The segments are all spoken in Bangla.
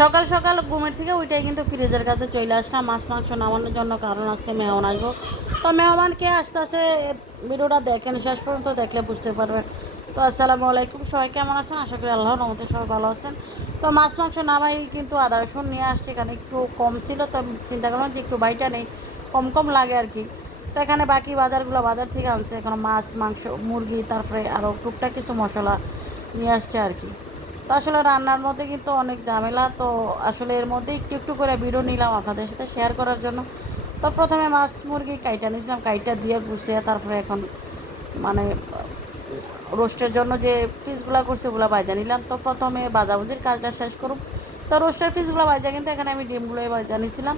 সকাল সকাল ঘুমের থেকে ওইটাই কিন্তু ফ্রিজের কাছে চলে আসলাম। মাছ মাংস নামানোর জন্য কারণ আজকে মেহমান আসব। তো মেহমান কে আস্তে ভিডিওটা দেখেন, শেষ পর্যন্ত দেখলে বুঝতে পারবেন। তো আসসালামু আলাইকুম, সবাই কেমন আছেন? আশা করি আল্লাহ নমতে সবাই ভালো আছেন। তো মাছ মাংস নামাই কিন্তু আদা রসুন নিয়ে আসছি এখানে একটু কম ছিল। তো চিন্তা করলাম যে একটু বাইটা নেই, কম কম লাগে আর কি। তো এখানে বাকি বাজারগুলো বাজার থেকে আনছে। এখানে মাছ, মাংস, মুরগি, তারপরে আরও টুকটাক কিছু মশলা নিয়ে আসছে আর কি। তো আসলে রান্নার মধ্যে কিন্তু অনেক ঝামেলা, তো আসলে এর মধ্যে একটু একটু করে ভিডিও নিলাম আপনাদের সাথে শেয়ার করার জন্য। তো প্রথমে মাছ মুরগি কাইটা নিয়েছিলাম, কাইটা দিয়ে গুছিয়ে তারপরে এখন মানে রোস্টের জন্য যে পিসগুলো করছে ওগুলো বাজা নিলাম। তো প্রথমে বাজাবুজির কাজটা শেষ করুম তো রোস্টের পিসগুলো বাজা কিন্তু এখানে আমি ডিমগুলোই বাজা নিয়েছিলাম।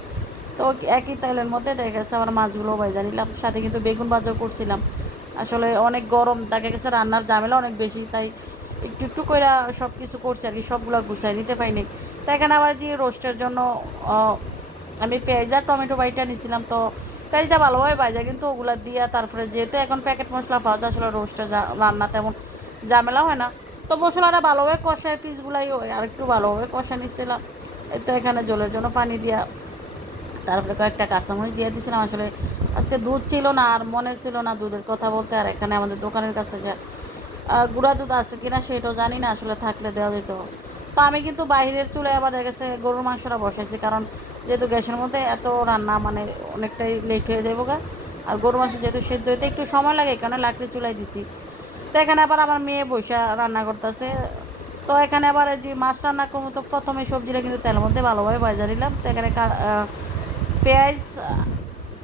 তো একই তেলের মধ্যে দেখা গেছে আমার মাছগুলো বাজা নিলাম। সাথে কিন্তু বেগুন বাজাও করছিলাম। আসলে অনেক গরম, দেখা গেছে রান্নার ঝামেলা অনেক বেশি, তাই একটু একটু করে সব কিছু করছি আর কি, সবগুলো গুছাই নিতে পাইনি তো এখানে আবার যে রোস্টের জন্য আমি পেঁয়াজ আর টমেটো বাইটা নিয়েছিলাম তো পেঁয়াজটা ভালোভাবে ভাজা, কিন্তু ওগুলো দিয়ে তারপরে যেহেতু এখন প্যাকেট মশলা পাওয়া যায় আসলে রোস্টে রান্না তেমন ঝামেলা হয় না। তো মশলাটা ভালোভাবে কষায়, পিসগুলাই আর একটু ভালোভাবে কষা নিচ্ছিলাম এই তো এখানে জলের জন্য পানি দিয়া, তারপরে কয়েকটা কাঁচামরিচ দিয়ে দিয়েছিলাম আসলে আজকে দুধ ছিল না আর মনে ছিল না দুধের কথা বলতে, আর এখানে আমাদের দোকানের কাছে যে গুঁড়া দুধ আছে কিনা সেটাও জানি না, আসলে থাকলে দেওয়া যেত। তো আমি কিন্তু বাইরের চুলে আবার দেখেছে গরুর মাংসটা বসাইছি, কারণ যেহেতু গ্যাসের মধ্যে এত রান্না মানে অনেকটাই লেট হয়ে যাব গা। আর গরুর মাংস যেহেতু সেদ্ধ হইতে একটু সময় লাগে এখানে লাকড়ি চুলাই দিছি। তো এখানে আবার আমার মেয়ে বৈশা রান্না করতেছে। তো এখানে আবার যে মাছ রান্না করব, তো প্রথমে সবজিটা কিন্তু তেলের মধ্যে ভালোভাবে ভাজা নিলাম। তো এখানে পেঁয়াজ,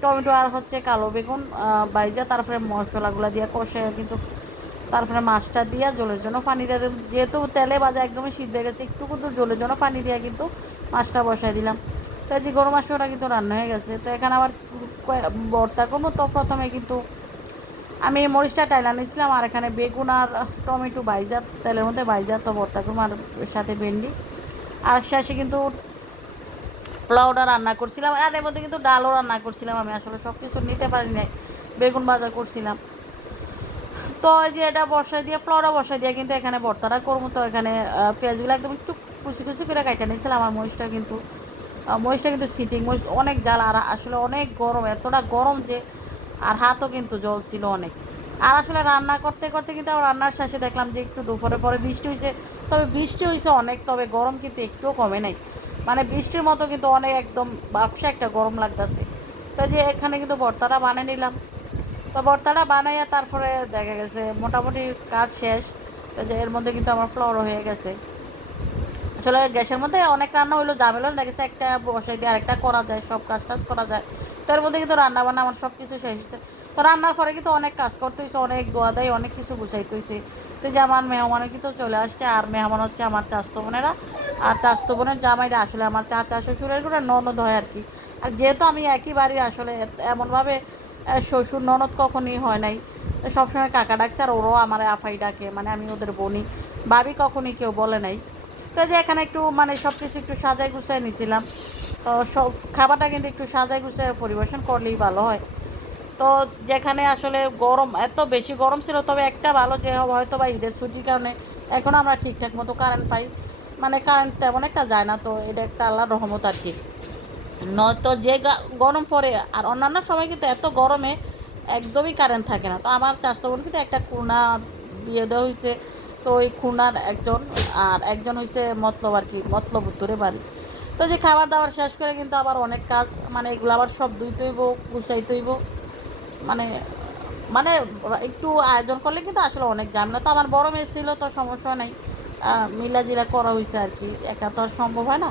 টমেটো আর হচ্ছে কালো বেগুন বাইজা তারপরে মশলাগুলো দিয়ে কষে কিন্তু তারপরে মাছটা দিয়ে জলের জন্য পানি দিয়ে। যেহেতু তেলে ভাজা একদমই সিদ্ধ গেছে, একটু কিন্তু জলের জন্য পানি দিয়ে কিন্তু মাছটা বসাই দিলাম। তো যে গরম মাংসটা কিন্তু রান্না হয়ে গেছে। তো এখানে আবার বর্তা কোনো তো প্রথমে কিন্তু আমি মরিচটা টাইলা নিয়েছিলাম, আর এখানে বেগুন আর টমেটো বাইজা তেলের মধ্যে বাইজা তো ভর্তা করব আর সাথে ভেন্ডি। আর শেষে কিন্তু পোলাওটা রান্না করছিলাম। আর এর মধ্যে কিন্তু ডালও রান্না করছিলাম আমি, আসলে সব কিছু নিতে পারি নাই বেগুন ভাজা করছিলাম। তো যে এটা বসাই দিয়ে পোলাওটা বসাই দিয়ে কিন্তু এখানে ভর্তাটা করব। তো এখানে পেঁয়াজগুলো একদম একটু কুচি কুচি করে কাটা নিয়েছিলাম আমার মরিচটা কিন্তু মরিচটা কিন্তু সিটিং মরিচ অনেক জাল আর আসলে অনেক গরম, এতটা গরম যে আর হাতও কিন্তু জল ছিল অনেক। আর আসলে রান্না করতে করতে কিন্তু আবার রান্নার শেষে দেখলাম যে একটু দুপুরে পরে বৃষ্টি হয়েছে তবে বৃষ্টি হয়েছে অনেক, তবে গরম কিন্তু একটুও কমে নাই। মানে বৃষ্টির মতো কিন্তু অনেক একদম বাপসা একটা গরম লাগতেছে। তো যে এখানে কিন্তু ভর্তাটা বানিয়ে নিলাম। তো ভর্তাটা বানাইয়া তারপরে দেখা গেছে, মোটামুটি কাজ শেষ। তো এর মধ্যে কিন্তু আমার ফ্লোর হয়ে গেছে। আসলে গ্যাসের মধ্যে অনেক রান্না হইল ঝামেলা দেখা গেছে একটা বসাই দিয়ে আরেকটা করা যায়, সব কাজ টাজ করা যায়। তো এর মধ্যে কিন্তু রান্না বান্না আমার সব কিছু শেষ। হয়েছে তো রান্নার পরে কিন্তু অনেক কাজ করতে হয়েছে অনেক দোয়া দেয়, অনেক কিছু গুছাইতে হয়েছে তো যে আমার মেহমানও কিন্তু চলে আসছে, আর মেহমান হচ্ছে আমার চাস্তো বোনেরা। আর চাস্তো বোনের জামাইরা আসলে আমার চাচা, শ্বশুরের করে ননদ হয় আর কি। আর যেহেতু আমি একই বাড়ির, আসলে এমনভাবে শ্বশুর, ননদ কখনই হয় নাই। সবসময় কাকা ডাকছে আর ওরও আমার আফাই ডাকে মানে আমি ওদের বনি ভাবি কখনই কেউ বলে নাই। তো যে এখানে একটু মানে সব কিছু একটু সাজাই গুছাই নিছিলাম। তো সব খাবারটা কিন্তু একটু সাজাই গুছাই পরিবেশন করলেই ভালো হয়। তো যেখানে আসলে গরম, এত বেশি গরম ছিল, তবে একটা ভালো যে হয়তো বা ঈদের ছুটির কারণে এখনও আমরা ঠিকঠাক মতো কারেন্ট পাই। মানে কারেন্ট তেমন একটা যায় না, তো এটা একটা আল্লাহর রহমত আর কি। নয়তো যে গরম পড়ে, আর অন্যান্য সময় কিন্তু এত গরমে একদমই কারেন্ট থাকে না। তো আমার চাষতো বোন কিন্তু একটা খুনা বিয়ে দেওয়া হয়েছে, তো ওই খুনার একজন, আর একজন হয়েছে মতলব আর কি, মতলব উত্তরে বাড়ি। তো যে খাবার দাবার শেষ করে কিন্তু আবার অনেক কাজ মানে এগুলো আবার সব ধুইতেইব গুছাইতেইব মানে মানে একটু আয়োজন করলে কিন্তু আসলে অনেক ঝামেলা তো আমার বড় মেয়ে ছিল, তো সমস্যা নেই। মিলাজিলা করা হয়েছে আর কি, একা তো আর সম্ভব হয় না।